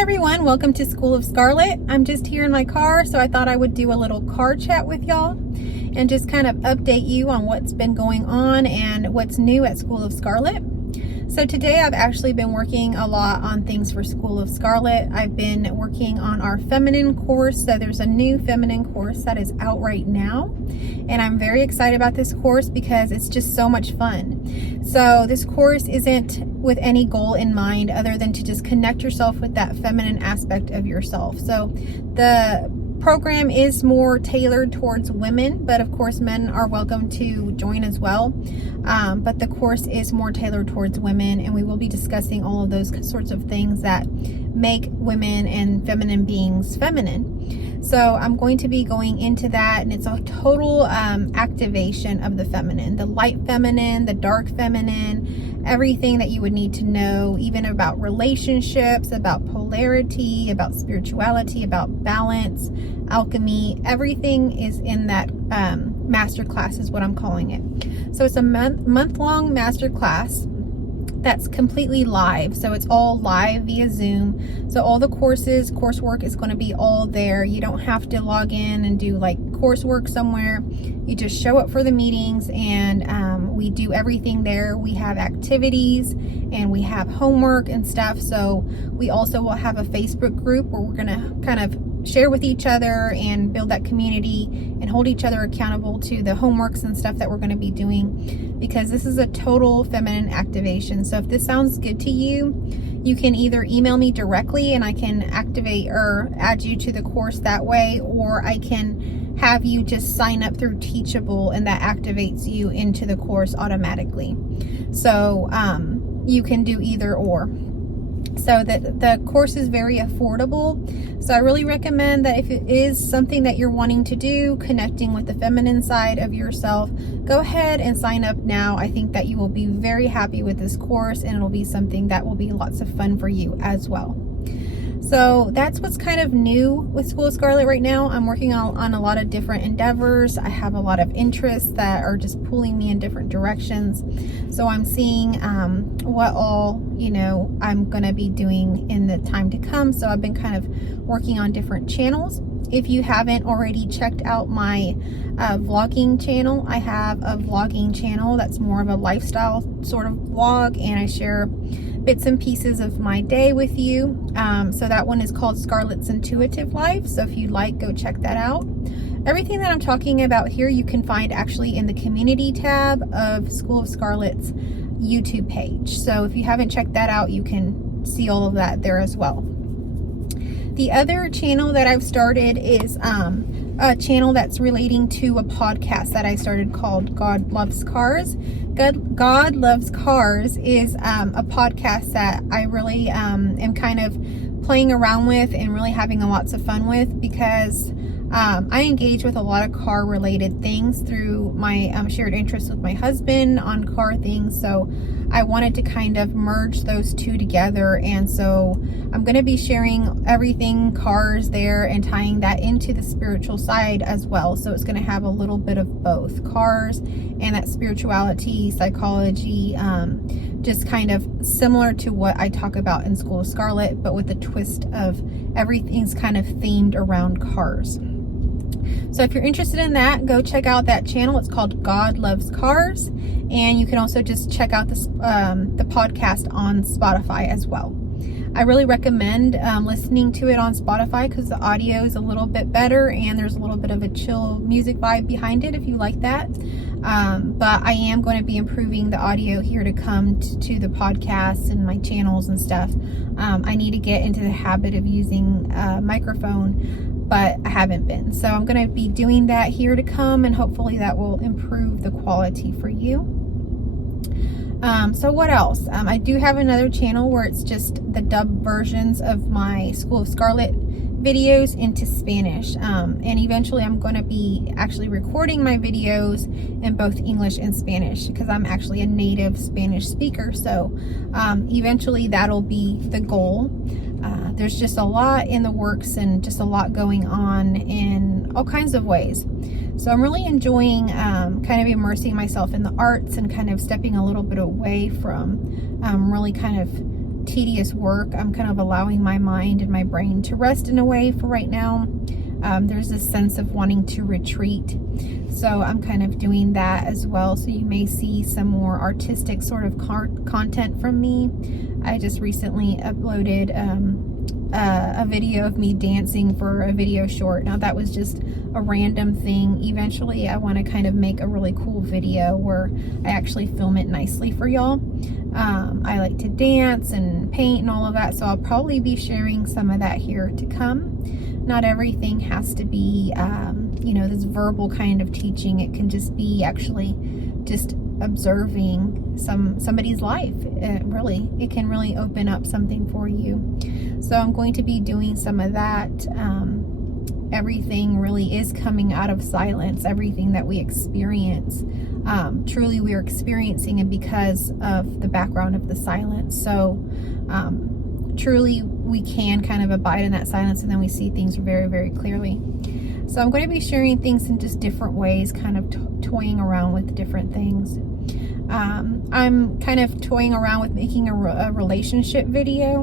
Hi everyone, welcome to School of Scarlett. I'm just here in my car, so I thought I would do a little car chat with y'all and just kind of update you on what's been going on and what's new at School of Scarlett. So today I've actually been working a lot on things for School of Scarlett. I've been working on our feminine course. So there's a new feminine course that is out right now. And I'm very excited about this course because it's just so much fun. So this course isn't with any goal in mind other than to just connect yourself with that feminine aspect of yourself. So the program is more tailored towards women, but of course men are welcome to join as well. But the course is more tailored towards women, and we will be discussing all of those sorts of things that make women and feminine beings feminine. So I'm going to be going into that, and it's a total activation of the feminine, the light feminine, the dark feminine, everything that you would need to know, even about relationships, about polarity, about spirituality, about balance, alchemy. Everything is in that master class is what I'm calling it. So it's a month-long master class that's completely live. So it's all live via Zoom. So all the coursework is going to be all there. You don't have to log in and do like coursework somewhere. You just show up for the meetings, and we do everything there. We have activities and we have homework and stuff. So we also will have a Facebook group where we're going to kind of share with each other and build that community and hold each other accountable to the homeworks and stuff that we're going to be doing, because this is a total feminine activation. So if this sounds good to you, you can either email me directly and I can activate or add you to the course that way, or I can have you just sign up through Teachable and that activates you into the course automatically. So you can do either or. So the course is very affordable. So I really recommend that if it is something that you're wanting to do, connecting with the feminine side of yourself, go ahead and sign up now. I think that you will be very happy with this course, and it'll be something that will be lots of fun for you as well. So that's what's kind of new with School of Scarlett right now. I'm working on a lot of different endeavors. I have a lot of interests that are just pulling me in different directions. So I'm seeing what all, I'm going to be doing in the time to come. So I've been kind of working on different channels. If you haven't already checked out my vlogging channel, I have a vlogging channel that's more of a lifestyle sort of vlog, and I share bits and pieces of my day with you. So that one is called Scarlett's Intuitive Life. So if you'd like, go check that out. Everything that I'm talking about here you can find actually in the community tab of School of Scarlett's YouTube page. So if you haven't checked that out, you can see all of that there as well. The other channel that I've started is a channel that's relating to a podcast that I started called God Loves Cars. God Loves Cars is a podcast that I really am kind of playing around with and really having lots of fun with, because I engage with a lot of car related things through my shared interests with my husband on car things. So I wanted to kind of merge those two together, and so I'm going to be sharing everything cars there and tying that into the spiritual side as well. So it's going to have a little bit of both cars and that spirituality, psychology, just kind of similar to what I talk about in School of Scarlett, but with a twist of everything's kind of themed around cars. So if you're interested in that, go check out that channel. It's called God Loves Cars, and you can also just check out the podcast on Spotify as well. I really recommend listening to it on Spotify because the audio is a little bit better and there's a little bit of a chill music vibe behind it if you like that. But I am going to be improving the audio here to come to the podcast and my channels and stuff. I need to get into the habit of using a microphone, but I haven't been. So I'm going to be doing that here to come, and hopefully that will improve the quality for you. So what else? I do have another channel where it's just the dub versions of my School of Scarlett videos into Spanish. And eventually I'm going to be actually recording my videos in both English and Spanish, because I'm actually a native Spanish speaker. So eventually that'll be the goal. There's just a lot in the works and just a lot going on in all kinds of ways. So I'm really enjoying kind of immersing myself in the arts and kind of stepping a little bit away from really kind of tedious work, I'm kind of allowing my mind and my brain to rest in a way for right now. There's this sense of wanting to retreat. So I'm kind of doing that as well. So you may see some more artistic sort of content from me. I just recently uploaded a video of me dancing for a video short. Now that was just a random thing. Eventually I want to kind of make a really cool video where I actually film it nicely for y'all. I like to dance and paint and all of that, so I'll probably be sharing some of that here to come. Not everything has to be you know, this verbal kind of teaching. It can just be actually just observing somebody's life. It can really open up something for you. So I'm going to be doing some of that. Everything really is coming out of silence. Everything that we experience, truly we are experiencing it because of the background of the silence. So truly we can kind of abide in that silence, and then we see things very, very clearly. So I'm going to be sharing things in just different ways, kind of toying around with different things. I'm kind of toying around with making a relationship video.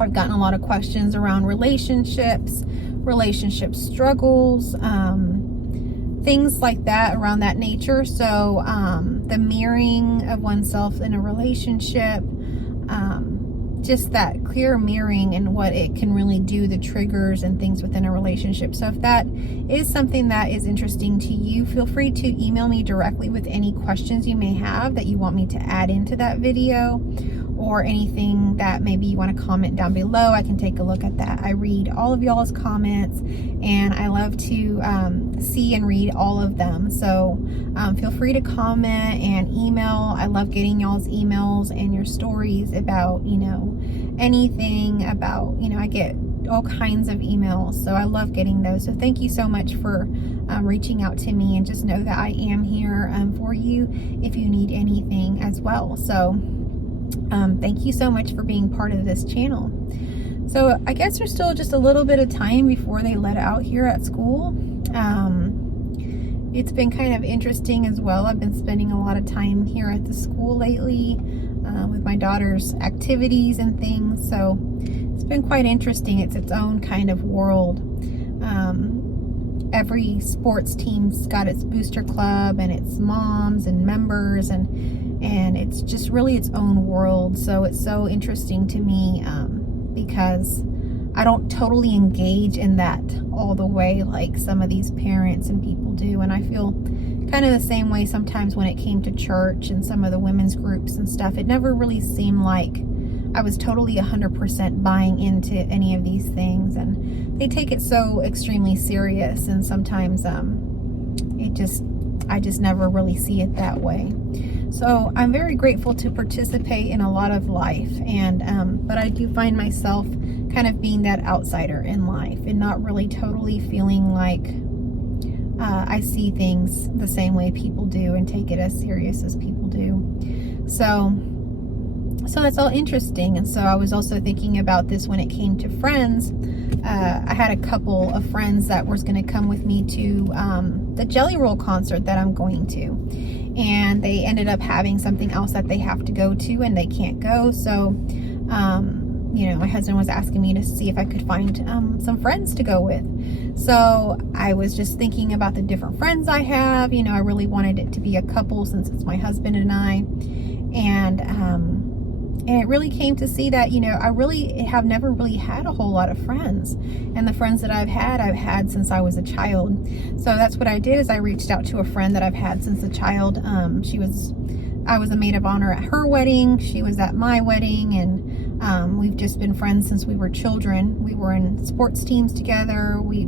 I've gotten a lot of questions around relationships, relationship struggles, things like that, around that nature. So the mirroring of oneself in a relationship, just that clear mirroring and what it can really do, the triggers and things within a relationship. So if that is something that is interesting to you, feel free to email me directly with any questions you may have that you want me to add into that video, or anything that maybe you want to comment down below. I can take a look at that. I read all of y'all's comments, and I love to see and read all of them. So feel free to comment and email. I love getting y'all's emails and your stories about, you know, anything about, you know, I get all kinds of emails, so I love getting those. So thank you so much for reaching out to me, and just know that I am here for you if you need anything as well. So thank you so much for being part of this channel. So I guess there's still just a little bit of time before they let out here at school. It's been kind of interesting as well. I've been spending a lot of time here at the school lately with my daughter's activities and things. So it's been quite interesting. It's its own kind of world. Every sports team's got its booster club and its moms and members, and it's just really its own world. So it's so interesting to me because I don't totally engage in that all the way like some of these parents and people do. And I feel kind of the same way sometimes when it came to church and some of the women's groups and stuff. It never really seemed like I was totally 100% buying into any of these things, and they take it so extremely serious, and sometimes I just never really see it that way. So I'm very grateful to participate in a lot of life, and but I do find myself kind of being that outsider in life and not really totally feeling like I see things the same way people do and take it as serious as people do. So that's all interesting. And so I was also thinking about this when it came to friends. I had a couple of friends that was going to come with me to the Jelly Roll concert that I'm going to, and they ended up having something else that they have to go to and they can't go. So you know, my husband was asking me to see if I could find some friends to go with. So I was just thinking about the different friends I have. You know, I really wanted it to be a couple since it's my husband and I, and it really came to see that, you know, I really have never really had a whole lot of friends, and the friends that I've had since I was a child. So that's what I did, is I reached out to a friend that I've had since a child. I was a maid of honor at her wedding. She was at my wedding, and we've just been friends since we were children. We were in sports teams together, we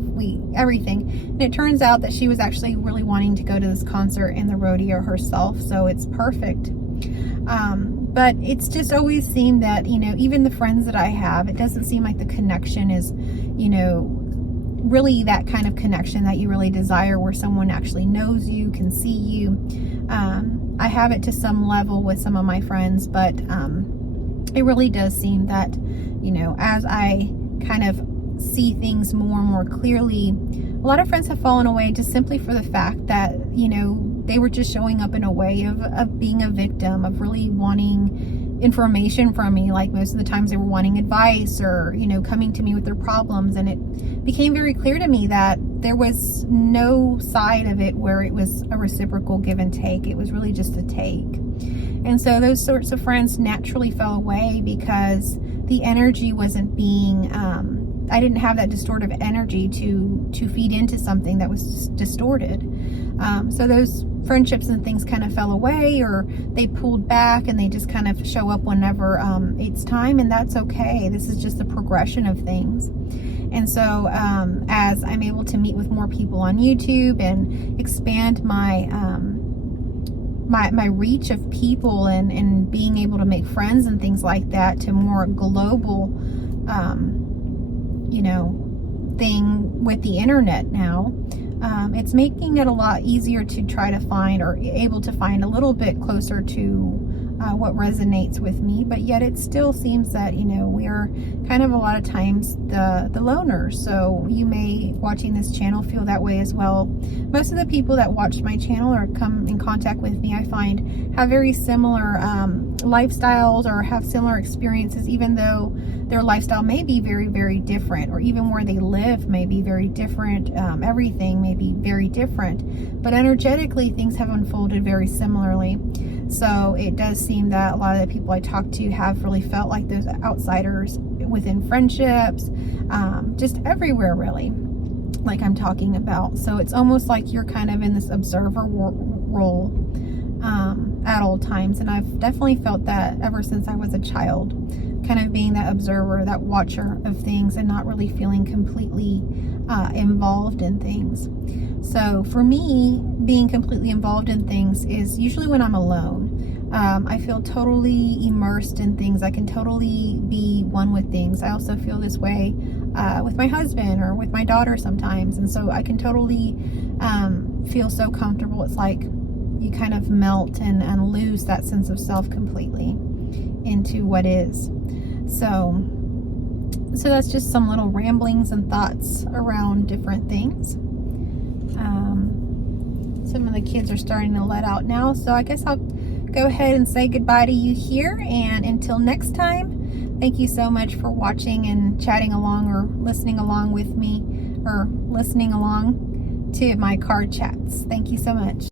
everything. And it turns out that she was actually really wanting to go to this concert in the rodeo herself, so it's perfect. But it's just always seemed that, you know, even the friends that I have, it doesn't seem like the connection is, you know, really that kind of connection that you really desire, where someone actually knows you, can see you. I have it to some level with some of my friends, but it really does seem that, you know, as I kind of see things more and more clearly, a lot of friends have fallen away just simply for the fact that, you know, they were just showing up in a way of being a victim, of really wanting information from me. Like most of the times they were wanting advice or, you know, coming to me with their problems. And it became very clear to me that there was no side of it where it was a reciprocal give and take. It was really just a take. And so those sorts of friends naturally fell away because the energy wasn't being, I didn't have that distortive energy to feed into something that was distorted. So those friendships and things kind of fell away, or they pulled back and they just kind of show up whenever it's time, and that's okay. This is just the progression of things. And so as I'm able to meet with more people on YouTube and expand my my reach of people and being able to make friends and things like that to more global you know, thing with the internet now, it's making it a lot easier to try to find, or able to find, a little bit closer to what resonates with me. But yet it still seems that, you know, we are kind of a lot of times the loners. So you may, watching this channel, feel that way as well. Most of the people that watch my channel or come in contact with me, I find, have very similar lifestyles or have similar experiences, even though their lifestyle may be very, very different, or even where they live may be very different. Everything may be very different, but energetically things have unfolded very similarly. So it does seem that a lot of the people I talk to have really felt like those outsiders within friendships, just everywhere really, like I'm talking about. So it's almost like you're kind of in this observer role at all times. And I've definitely felt that ever since I was a child, kind of being that observer, that watcher of things, and not really feeling completely involved in things. So for me, being completely involved in things is usually when I'm alone. I feel totally immersed in things. I can totally be one with things. I also feel this way with my husband or with my daughter sometimes. And so I can totally feel so comfortable. It's like you kind of melt and lose that sense of self completely into what is. So that's just some little ramblings and thoughts around different things. Some of the kids are starting to let out now, so I guess I'll go ahead and say goodbye to you here, and until next time, thank you so much for watching and chatting along, or listening along with me, or listening along to my card chats. Thank you so much.